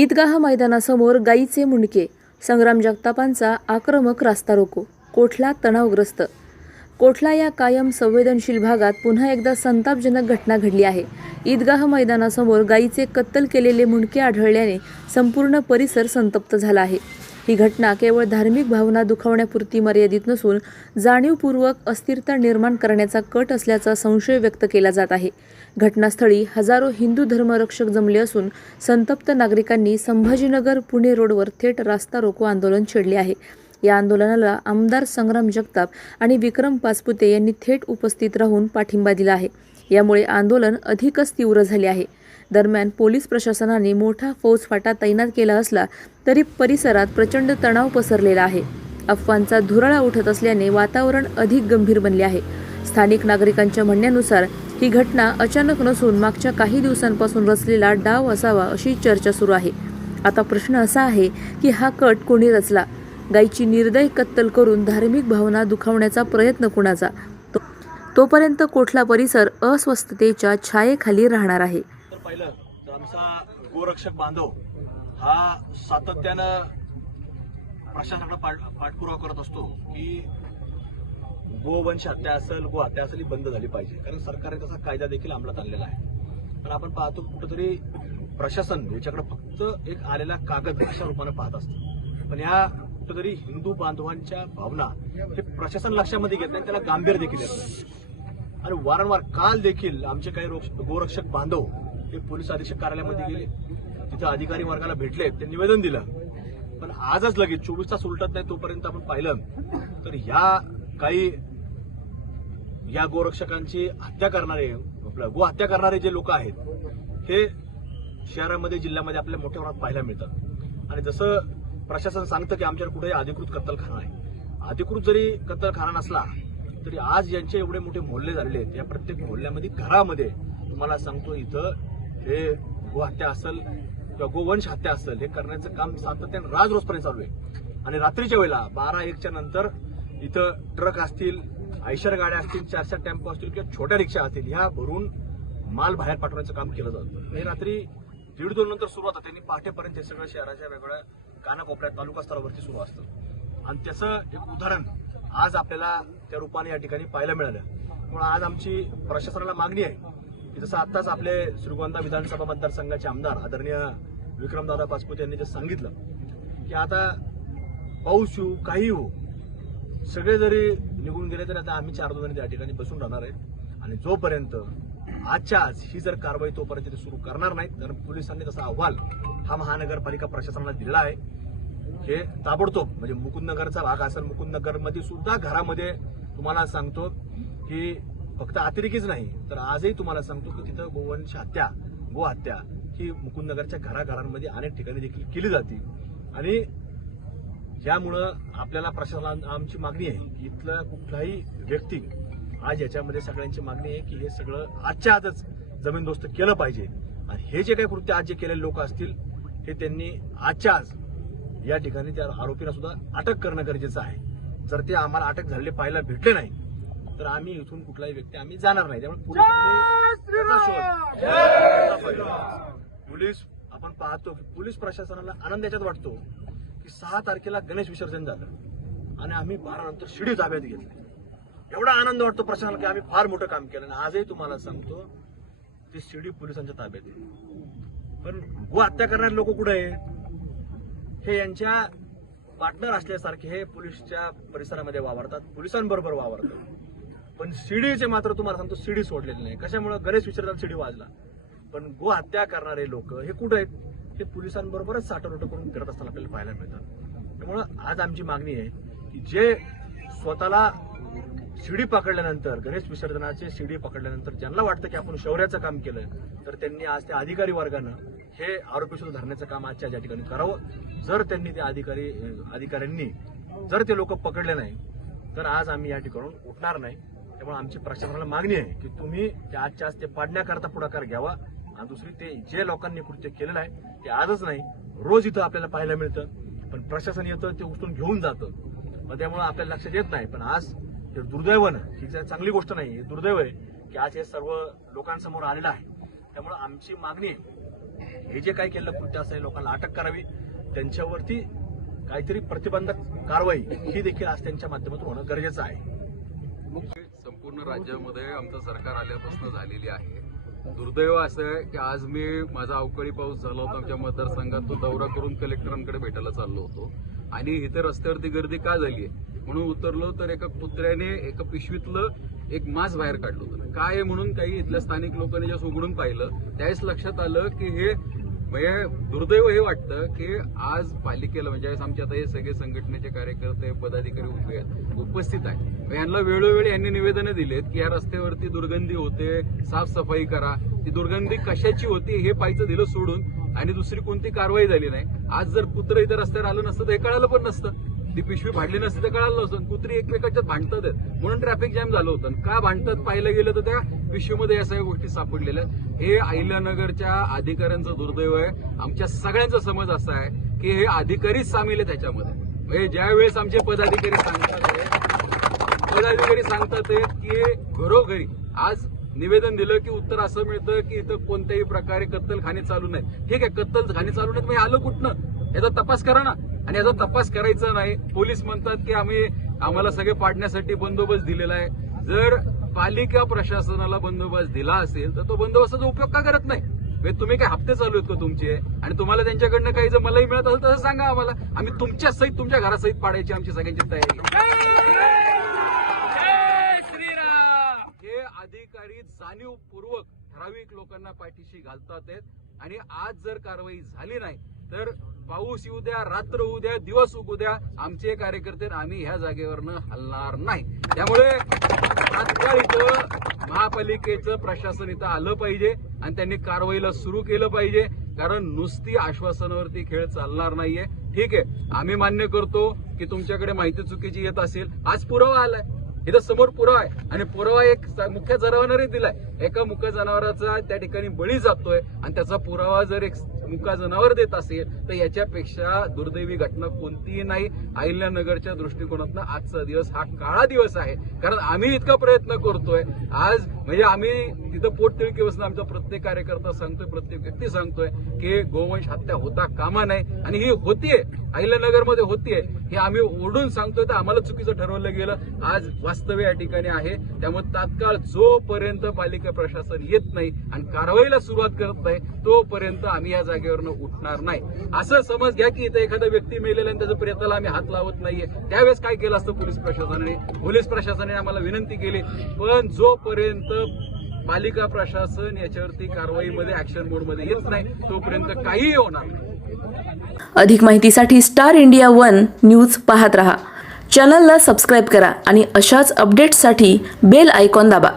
ईदगाह मैदानासमोर गाईचे मुंडके संग्राम जगतापांचा आक्रमक रास्ता रोको कोठला तणावग्रस्त? कोठला या कायम संवेदनशील भागात पुन्हा एकदा संतापजनक घटना घडली आहे? ईदगाह मैदानासमोर गाईचे कत्तल केलेले मुंडके आढळल्याने संपूर्ण परिसर संतप्त झाला आहे. ही घटना केवळ धार्मिक भावना दुखावण्यापुरती मर्यादित नसून जाणीवपूर्वक अस्थिरता निर्माण करण्याचा कट असल्याचा संशय व्यक्त केला जात आहे. घटनास्थळी हजारो हिंदू धर्मरक्षक जमले असून संतप्त नागरिकांनी संभाजीनगर पुणे रोडवर थेट रास्ता रोको आंदोलन छेडले आहे. या आंदोलनाला आमदार संग्राम जगताप आणि विक्रम पाचपुते यांनी थेट उपस्थित राहून पाठिंबा दिला आहे. यामुळे आंदोलन अधिकच तीव्र झाले आहे. दरम्यान पोलीस प्रशासनाने मोठा फौजफाटा तैनात केला असला तरी परिसरात प्रचंड तणाव पसरलेला आहे. अफवांचा धुराळा उठत असल्याने वातावरण अधिक गंभीर बनले आहे. स्थानिक नागरिकांच्या म्हणण्यानुसार ही घटना अचानक नसून मागच्या काही दिवसांपासून रचलेला डाव असावा अशी चर्चा सुरू आहे. आता प्रश्न असा आहे की हा कट कोणी रचला? गायीची निर्दय कत्तल करून धार्मिक भावना दुखावण्याचा प्रयत्न कुणाचा? तो- तोपर्यंत कोठला परिसर अस्वस्थतेच्या छायेखाली राहणार आहे? तर आमचा गोरक्षक बांधव हा सातत्यानं प्रशासनाकडे पाठ पाठपुरावा करत असतो की गोवंश हत्या असेल गो हत्या असेल ही बंद झाली पाहिजे. कारण सरकारने तसा कायदा देखील अंमलात आणलेला आहे. पण आपण पाहतो कुठंतरी प्रशासन याच्याकडे फक्त एक आलेला कागद अशा रूपाने पाहत असतं. पण या कुठेतरी हिंदू बांधवांच्या भावना हे प्रशासन लक्षामध्ये घेत नाही त्याला गांभीर्य देखील येत नाही. आणि वारंवार काल देखील आमचे काही रोक्ष- गोरक्षक बांधव हे पोलीस अधीक्षक कार्यालयामध्ये गेले. तिथं अधिकारी वर्गाला भेटले ते निवेदन दिलं. पण आजच लगेच चोवीस तास उलटत नाही तोपर्यंत आपण पाहिलं तर ह्या काही या गोरक्षकांची हत्या करणारे आपलं गो हत्या करणारे जे लोक आहेत हे शहरामध्ये जिल्ह्यामध्ये आपल्याला मोठ्या प्रमाणात पाहायला मिळतात आणि जसं प्रशासन सांगतं की आमच्याकडे कुठे अधिकृत कत्तलखाना आहे अधिकृत जरी कत्तलखाना नसला तरी आज यांचे एवढे मोठे मोहल्ले झालेले आहेत. या प्रत्येक मोहल्ल्यामध्ये घरामध्ये तुम्हाला सांगतो इथं हे गोहत्या असेल किंवा गोवंश हत्या असेल हे करण्याचं काम सातत्याने राज रोजपर्यंत चालू आहे. आणि रात्रीच्या वेळेला बारा एकच्या नंतर इथं ट्रक असतील आयशर गाड्या असतील चार चार टेम्पो असतील किंवा छोट्या रिक्षा असतील ह्या भरून माल बाहेर पाठवण्याचं काम केलं जातं. हे रात्री दीड दोन नंतर सुरुवात होते. आणि पहाटेपर्यंत हे सगळं शहराच्या वेगवेगळ्या कानाकोपऱ्यात तालुका स्तरावरती सुरू असतं. आणि त्याचं एक उदाहरण आज आपल्याला त्या रूपाने या ठिकाणी पाहायला मिळालं. त्यामुळे आज आमची प्रशासनाला मागणी आहे की जसं आत्ताच आपले श्रीगोंदा विधानसभा मतदारसंघाचे आमदार आदरणीय विक्रमदादा पाचपुते यांनी जे सांगितलं की आता पाऊस येऊ काही हो सगळे जरी निघून गेले तरी आता आम्ही चार दोन त्या ठिकाणी बसून राहणार आहेत. आणि जोपर्यंत आजच्या आज ही जर कारवाई तोपर्यंत ते सुरू करणार नाहीत कारण पोलिसांनी तसा अहवाल हा महानगरपालिका प्रशासनाला दिलेला आहे. हे ताबडतोब म्हणजे मुकुंदनगरचा भाग असेल मुकुंदनगरमध्ये सुद्धा घरामध्ये तुम्हाला सांगतो की फक्त अतिरेकीच नाही तर आजही तुम्हाला सांगतो की तिथं गोवंश हत्या गो हत्या ही मुकुंदनगरच्या घराघरांमध्ये अनेक ठिकाणी देखील केली जाते. आणि यामुळं आपल्याला प्रशासनाला आमची मागणी आहे की इथलं कुठलाही व्यक्ती आज याच्यामध्ये सगळ्यांची मागणी आहे की हे सगळं आजच्या आजच जमीनदोस्त केलं पाहिजे. आणि हे जे काही कृत्य आज जे केलेले लोक असतील हे त्यांनी आजच्या आज या ठिकाणी त्या आरोपीला सुद्धा अटक करणं गरजेचं आहे. जर ते आम्हाला अटक झालेले पाहायला भेटले नाही तर आम्ही इथून कुठलाही व्यक्ती आम्ही जाणार नाही. त्यामुळे. पोलीस! आपण पाहतो की पोलीस प्रशासनाला आनंद याच्यात वाटतो की सहा तारखेला गणेश विसर्जन झालं. आणि आम्ही बारा नंतर शिडी ताब्यात घेतली. एवढा आनंद वाटतो प्रशासनाला की आम्ही फार मोठं काम केलं. आणि आजही तुम्हाला सांगतो ती शिडी पोलिसांच्या ताब्यात आहे. पण गो हत्या करणारे लोक कुठे आहे? हे यांच्या पार्टनर असल्यासारखे हे पोलिसच्या परिसरामध्ये वावरतात. पोलिसांबरोबर वावरतात. पण सीडीचे मात्र तुम्हाला सांगतो सीडी सोडलेली नाही. कशामुळे? गणेश विसर्जन सीडी वाजला. पण गो हत्या करणारे लोक हे कुठे आहेत? हे पोलिसांबरोबरच साठवलोट करून करत असताना आपल्याला पाहायला मिळतात. त्यामुळं आज आमची मागणी आहे की जे स्वतःला शिडी पकडल्यानंतर गणेश विसर्जनाचे शिडी पकडल्यानंतर ज्यांना वाटतं की आपण शौर्याचं काम केलं तर त्यांनी आज त्या अधिकारी वर्गानं हे आरोपी सुद्धा धरण्याचं काम आजच्या ज्या ठिकाणी करावं. जर त्यांनी त्या अधिकारी अधिकाऱ्यांनी जर ते लोक पकडले नाही तर आज आम्ही या ठिकाणून उठणार नाही. त्यामुळे आमची प्रशासनाला मागणी आहे की तुम्ही ते आजच्या आज ते पाडण्याकरता पुढाकार घ्यावा. आणि दुसरी ते जे लोकांनी कृत्य केलेलं आहे ते आजच नाही रोज इथं आपल्याला पाहायला मिळतं. पण प्रशासन येतं ते उचलून घेऊन जातं. मग त्यामुळे आपल्याला लक्षात येत नाही. पण आज हे दुर्दैवानं ही जर चांगली गोष्ट नाही हे दुर्दैव आहे की आज हे सर्व लोकांसमोर आलेलं आहे. त्यामुळे आमची मागणी आहे हे जे काही केलं कृत्य असं लोकांना अटक करावी. त्यांच्यावरती काहीतरी प्रतिबंधक कारवाई ही देखील आज त्यांच्या माध्यमातून होणं गरजेचं आहे. संपूर्ण राज्यामध्ये आमचं सरकार आल्यापासून झालेली आहे. दुर्दैव असं आहे की आज मी माझा अवकाळी पाऊस झाला होता आमच्या मतदारसंघात तो दौरा करून कलेक्टरांकडे भेटायला चाललो होतो. आणि इथे रस्त्यावरती गर्दी का झाली आहे? म्हणून उतरलो तर एका कुत्र्याने एका पिशवीतलं एक मास बाहेर काढलं होतं. काय आहे म्हणून काही इथल्या स्थानिक लोकांनी जसं उघडून पाहिलं त्यावेळेस लक्षात आलं की हे म्हणजे दुर्दैव हे वाटतं की आज पालिकेला म्हणजे आमच्या आता हे सगळे संघटनेचे कार्यकर्ते पदाधिकारी उभे आहेत उपस्थित आहेत. यांना वेळोवेळी यांनी निवेदनं दिलेत की या रस्त्यावरती दुर्गंधी होते साफसफाई करा. ती दुर्गंधी कशाची होती हे पाहायचं दिलं सोडून आणि दुसरी कोणती कारवाई झाली नाही. आज जर पुत्र इथं रस्त्यावर आलं नसतं तर हे कळालं पण नसतं. ती पिशवी फाडली नसती तर कळालं नसतं. कुत्री एकमेकांच्यात भांडतात आहेत. म्हणून ट्रॅफिक जॅम झालं होतं. का भांडतात पाहिलं गेलं तर त्या पिशवीमध्ये या सगळ्या गोष्टी सापडलेल्या हे अहिल्यानगरच्या अधिकाऱ्यांचं दुर्दैव आहे. आमच्या सगळ्यांचा समज असा आहे की हे अधिकारीच सामील आहे त्याच्यामध्ये. म्हणजे ज्या वेळेस आमचे पदाधिकारी सांगतात पदाधिकारी सांगतात की घरोघरी आज निवेदन दिलं की उत्तर असं मिळतं की इथं कोणत्याही प्रकारे कत्तलखाने चालू नाही ठीक आहे कत्तलखाने चालू नाहीत मग आलं कुठनं? याचा तपास करा ना. आणि याचा तपास करायचा नाही. पोलीस म्हणतात की आम्ही आम्हाला सगळे पाडण्यासाठी बंदोबस्त दिलेला आहे. जर पालिका प्रशासनाला बंदोबस्त दिला असेल तर तो बंदोबस्ताचा उपयोग का करत नाही? म्हणजे तुम्ही काय हप्ते चालू आहेत का तुमचे? आणि तुम्हाला त्यांच्याकडनं काही जर मलाही मिळत असेल तसं सांगा आम्हाला. आम्ही तुमच्या सहित तुमच्या घरासहित पाडायची आमची सगळ्यांची तयारी. हे अधिकारी जाणीवपूर्वक ठराविक लोकांना पाठीशी घालतात आहेत. आणि आज जर कारवाई झाली नाही तर पाऊस येऊ द्या रात्र होऊ द्या दिवस उगू द्या आमचे कार्यकर्ते आम्ही ह्या जागेवरनं हलणार नाही. त्यामुळे तात्काळ इथं महापालिकेचं प्रशासन इथं आलं पाहिजे आणि त्यांनी कारवाईला सुरू केलं पाहिजे. कारण नुसती आश्वासनावरती खेळ चालणार नाहीये. ठीक आहे आम्ही मान्य करतो की तुमच्याकडे माहिती चुकीची येत असेल. आज पुरावा आलाय. इथं समोर पुरावा आहे. आणि पुरावा एक मुख्य जनावरांनी दिलाय. एका मुख्य जनावराचा त्या ठिकाणी बळी जातोय आणि त्याचा पुरावा जर एक मुका जनावर देत असेल तर याच्यापेक्षा दुर्दैवी घटना कोणतीही नाही. अहिल्यानगरच्या दृष्टिकोनातनं आजचा दिवस हा काळा दिवस आहे. कारण आम्ही इतका प्रयत्न करतोय. आज म्हणजे आम्ही तिथं पोटतिळकी बसून आमचा प्रत्येक कार्यकर्ता सांगतोय प्रत्येक व्यक्ती सांगतोय की गोवंश हत्या होता कामा नाही आणि ही होतीये अहिल्यानगरमध्ये होतीये हे आम्ही ओढून सांगतोय तर आम्हाला चुकीचं ठरवलं गेलं. आज वास्तव्य या ठिकाणी आहे. त्यामुळे तात्काळ जोपर्यंत पालिका प्रशासन येत नाही आणि कारवाईला सुरुवात करत नाही तोपर्यंत आम्ही या जागेवरनं उठणार नाही. असं समज घ्या की इथं एखादा व्यक्ती मेलेला आणि त्याच्या प्रयत्नाला आम्ही हात लावत नाहीये. त्यावेळेस काय केलं असतं पोलीस प्रशासनाने? पोलीस प्रशासनाने आम्हाला विनंती केली पण जोपर्यंत जोपर्यंत पालिका प्रशासन याच्यावरती कारवाईमध्ये ऍक्शन मोडमध्ये येत नाही तोपर्यंत काहीही होणार नाही. अधिक माहितीसाठी स्टार इंडिया वन न्यूज पाहत रहा. चॅनलला सबस्क्राईब करा आणि अशाच अपडेट्ससाठी बेल आयकॉन दाबा.